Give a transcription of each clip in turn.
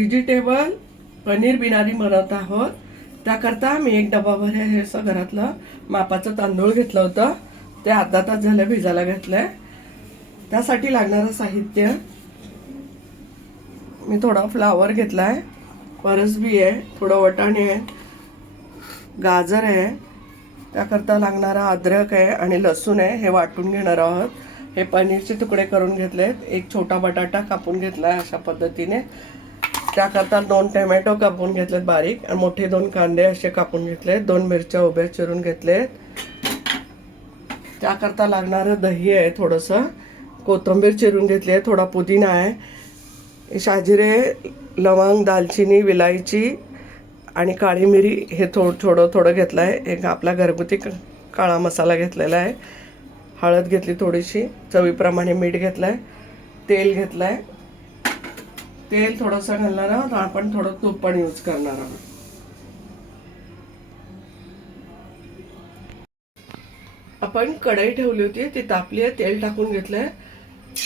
Vegetable paneer biryani बनवत आहोत। त्याकरता मी एक डबाभर हे असं घरातलं मापाचं तांदूळ घेतलं होतं, ते अर्धा तास झालं भिजायला घातलंय। त्यासाठी लागणारं साहित्य मी थोडा फ्लावर घेतलाय, परसबी आहे, थोडं वटाणे आहे, गाजर आहे, त्याकरता लागणारा अद्रक आहे आणि लसूण आहे, हे वाटून घेणार आहोत। हे पनीरचे तुकडे करून घेतलेत, एक छोटा बटाटा कापून घेतलाय अशा पद्धतीने, त्याकरता 2 टोमॅटो कापून घेतलेत बारीक, आणि मोठे 2 कांदे असे कापून घेतलेत, 2 मिरच्या उभ्या चिरून घेतलेत। त्याकरता लागणारं दही आहे, थोडंसं कोथिंबीर चिरून घेतली आहे, थोडा पुदिना आहे, शाजिरे, लवंग, दालचिनी, विलायची आणि काळी मिरी हे थोडं घेतलं आहे। एक आपला घरगुती काळा मसाला घेतलेला आहे, हळद घेतली थोडीशी, चवीप्रमाणे मीठ घेतलंय, तेल घेतलंय, तेल थोडंसं घालणार आहोत, आपण थोडं तूप पण यूज करणार आहोत। आपण कढई ठेवली होती, ती तापली आहे, तेल टाकून घेतलंय,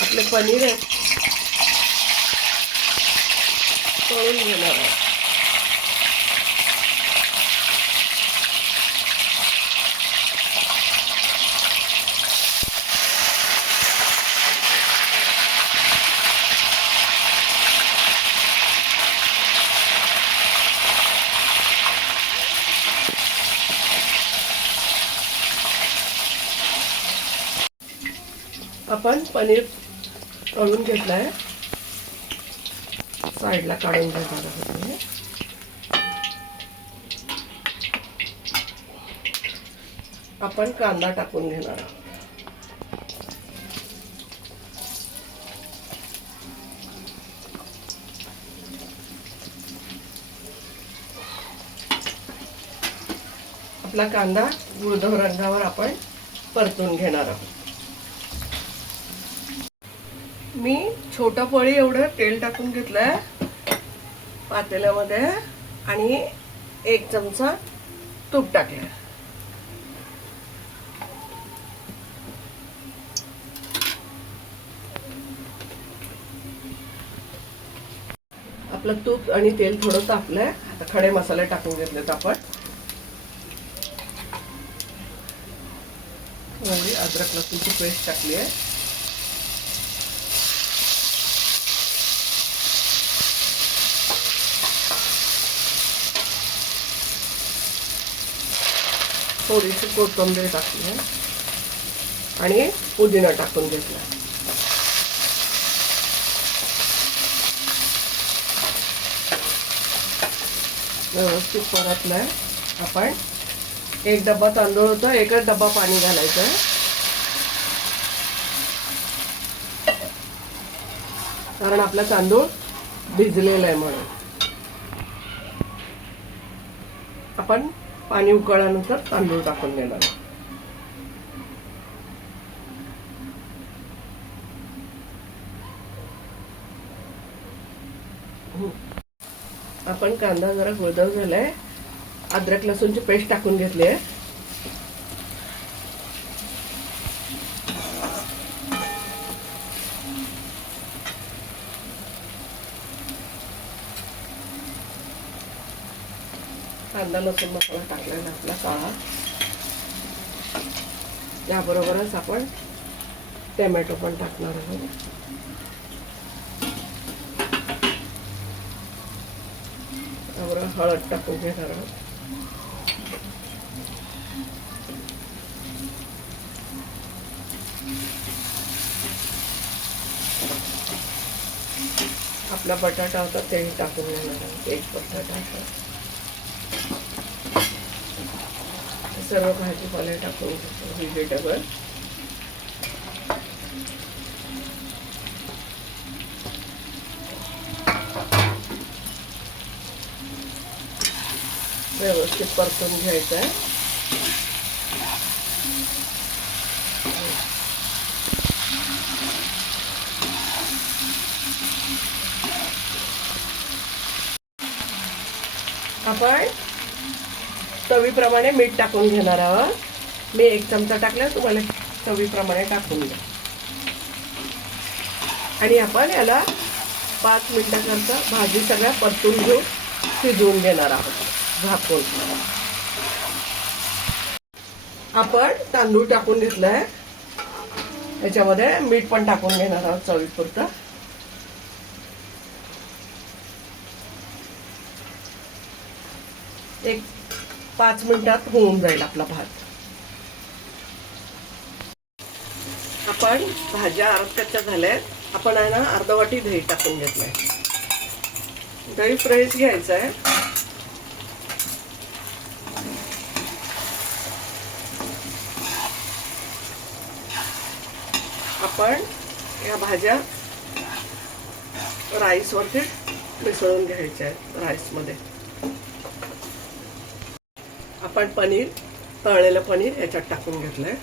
आपले पनीर आहे तळून घेणार आहे। आपण पनीर तळून घेतलंय, साईडला काढून घेणार आहोत। आपण कांदा टाकून घेणार आहोत। आपला कांदा गुळधर रंगावर आपण परतून घेणार आहोत। मी छोटा पळी एवढं तेल टाकून घेतलंय पातेल्यामध्ये, आणि 1 चमचा तूप टाकलंय। आपलं तूप आणि तेल थोडं तापलंय, आता खडे मसाले टाकून घेतलेत आपण। अद्रक लसूणची पेस्ट टाकली आहे, थोडीशी कोथिंबीर टाकली आहे आणि पुदिना टाकून घेतला। व्यवस्थित परतलाय। आपण 1 डब्बा तांदूळ होता, 1च डब्बा पाणी घालायचं, कारण आपला तांदूळ भिजलेला आहे म्हणून। आपण पाणी उकळल्यानंतर तांदूळ टाकून देणार। आपण कांदा जरा गोल्डन झालाय, अद्रक लसूणची पेस्ट टाकून घेतली आहे, कांदा लसूण मसाला टाकलेला आपला काळा, याबरोबरच आपण टोमॅटो पण टाकणार आहोत। त्याबरोबर हळद टाकून घेणार आहोत। आपला बटाटा होता तेही टाकून घेणार आहोत, 1 बटाटा, सर्व भाजीपाले टाकून व्हेजिटेबल। व्यवस्थित परतून घ्यायचं आहे। आपण चवीप्रमाणे मीठ टाकून घेणार आहोत, मी 1 चमचा टाकला, तुम्हाला चवीप्रमाणे टाकून घ्या। आणि आपण याला 5 मिनिटाकरता भाजी सगळ्या परतून घेऊन शिजवून घेणार आहोत झाकून. आपण तांदूळ टाकून घेतलाय, त्याच्यामध्ये मीठ पण टाकून घेणार आहोत चवीपुरतं. एक 5 मिनिटात होऊन जाईल आपला भात. आपण भाज्या अर्धकच्च्या झाल्या, आपण आहे ना अर्धा वाटी दही टाकून घेतलंय. दही फ्रेश घ्यायचं आहे. आपण या भाज्या राईसवरती मिसळून घ्यायच्या आहेत. राईसमध्ये आपण पनीर, तळलेलं पनीर याच्यात टाकून घेतलंय.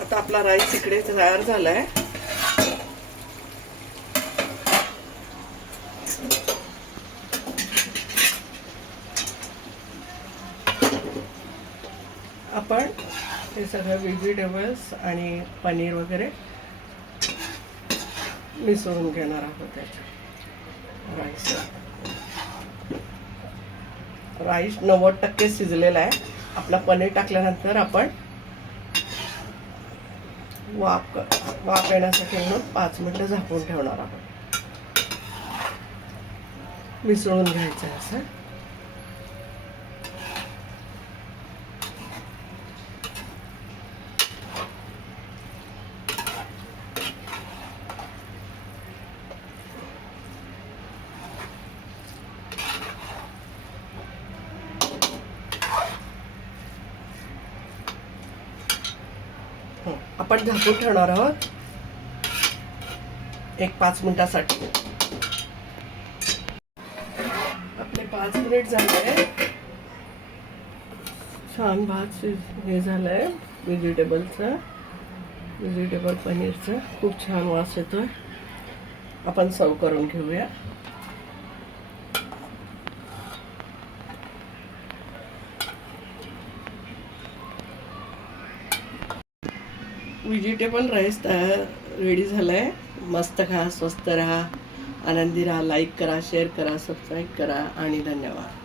आता आपला राईस इकडे तयार झालाय. आपण हे सगळं व्हेजिटेबल्स आणि पनीर वगैरे मिसळून घेणार आहोत त्याच्यात. राईस 90% शिजलेला आहे. आपला पनीर टाकल्यानंतर आपण वाफ येण्यासाठी म्हणून 5 मिनिटं झाकून ठेवणार आहोत. मिसळून घ्यायचं आहे असं. आपण झाकून ठेवणार आहोत एक 5 मिनिटासाठी. आपले 5 मिनिट झाले. छान भात हे झालंय. व्हेजिटेबल पनीरचा खूप छान वास येतोय. आपण सर्व करून घेऊया. व्हेजिटेबल राईस रेडी झालाय. मस्त खा, स्वस्त राहा, आनंदी राहा. लाईक करा, शेअर करा, सबस्क्राईब करा आणि धन्यवाद.